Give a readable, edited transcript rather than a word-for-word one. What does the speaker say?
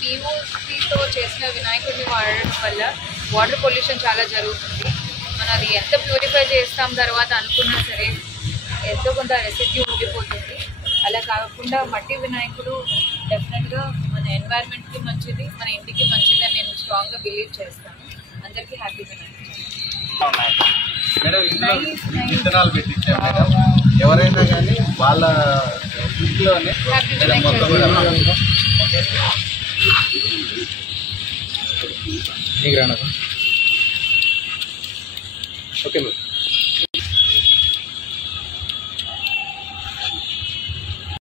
పీఓసీతో చేసిన వినాయకుడిని వాడడం వల్ల వాటర్ పొల్యూషన్ చాలా జరుగుతుంది. మనం అది ఎంత ప్యూరిఫై చేస్తాం తర్వాత అనుకున్నా సరే ఎంతో కొంత రెసిడ్యూ ఉండిపోతుంది. అలా కాకుండా మట్టి వినాయకుడు డెఫినెట్గా మన ఎన్వైర్న్మెంట్కి మంచిది, మన ఇంటికి మంచిది అని నేను స్ట్రాంగ్గా బిలీవ్ చేస్తాను. అందరికీ హ్యాపీ వినాయకుడు. మేడం ఇందులో విత్తనాలు పెట్టించాం మేడం, ఎవరైనా కానీ వాళ్ళ ఇంట్లోనే ఓకే మేడం.